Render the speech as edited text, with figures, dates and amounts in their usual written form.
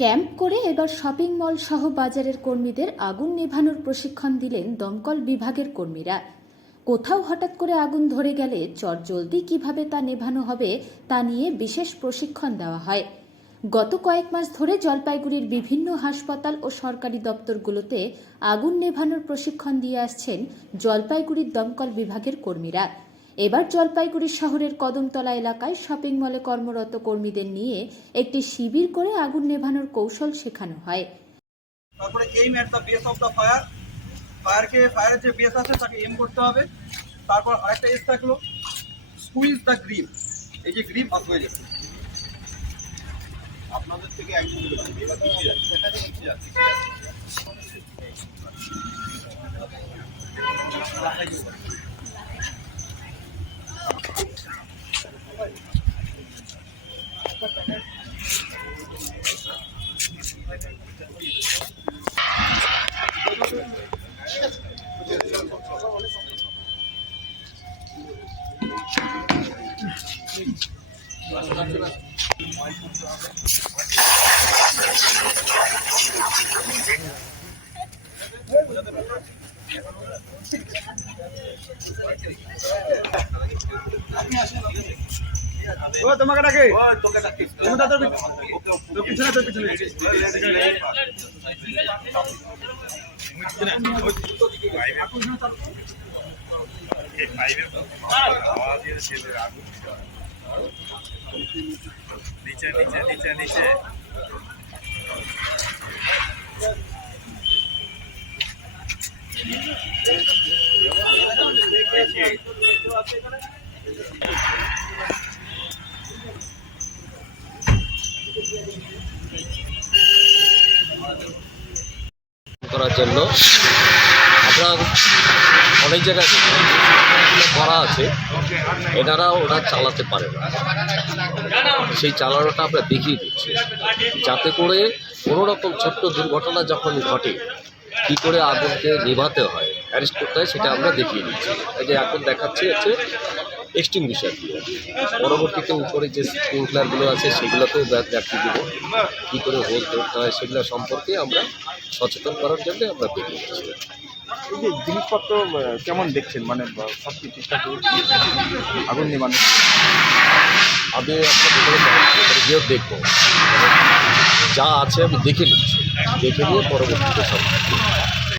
Camp করে এবার shopping mall সহ বাজারের কর্মীদের আগুন নেভানোর প্রশিক্ষণ দিলেন দমকল বিভাগের কর্মীরা। কোথাও হঠাৎ করে আগুন ধরে গেলে চটজলদি কিভাবে তা নেভানো হবে তা নিয়ে বিশেষ প্রশিক্ষণ দেওয়া হয়। গত কয়েক মাস ধরে জলপাইগুড়ির বিভিন্ন হাসপাতাল ও সরকারি দপ্তরগুলোতে আগুন নেভানোর প্রশিক্ষণ দিয়ে আসছেন জলপাইগুড়ির দমকল বিভাগের কর্মীরা। এবার জলপাইগুড়ি শহরের কদমতলা এলাকায় শপিং মলে কর্মরত কর্মীদের নিয়ে একটি শিবির করে আগুন নেভানোর কৌশল শেখানো হয়। তারপরে aim at the base of the fire, ফায়ারের যে বেস আছে তাকে এম করতে হবে। তারপর আরেকটা এস থাকলো স্কুইজ দ্য গ্রিপ, এই যে গ্রিপ অফ হয়ে যাচ্ছে। আপনাদের থেকে একজন তোমাকে ডাকে, নিচে নিচে নিচে নিচে করার জন্য আমরা অনেক জায়গায় করা আছে, ওরা চালাতে পারে না, সেই চালানোটা আমরা দেখিয়ে দিচ্ছি যাতে করে কোনো রকম ছোট্ট দুর্ঘটনা যখন ঘটে কী করে আগুনকে নেভাতে হয়, অ্যারেস্ট করতে হয়, সেটা আমরা দেখিয়ে দিচ্ছি। এই যে এখন দেখাচ্ছি হচ্ছে এক্সটিংগুইশার দিয়ে, পরবর্তীতে উপরে যে স্প্রিংকলারগুলো আছে সেগুলোতেও দেখিয়ে দেবো কী করে হোল ধরতে হয়, সেগুলো সম্পর্কে আমরা সচেতন করার জন্য আমরা দেখিয়ে দিচ্ছি। এই যে জিনিসপত্র কেমন দেখছেন, মানে সব কি ঠিকঠাক আগুন নেভানো? আমি আপনাদের গিয়েও দেখবো, যা আছে আমি দেখে নিচ্ছি, দেখে নিয়ে পরবর্তীতে সব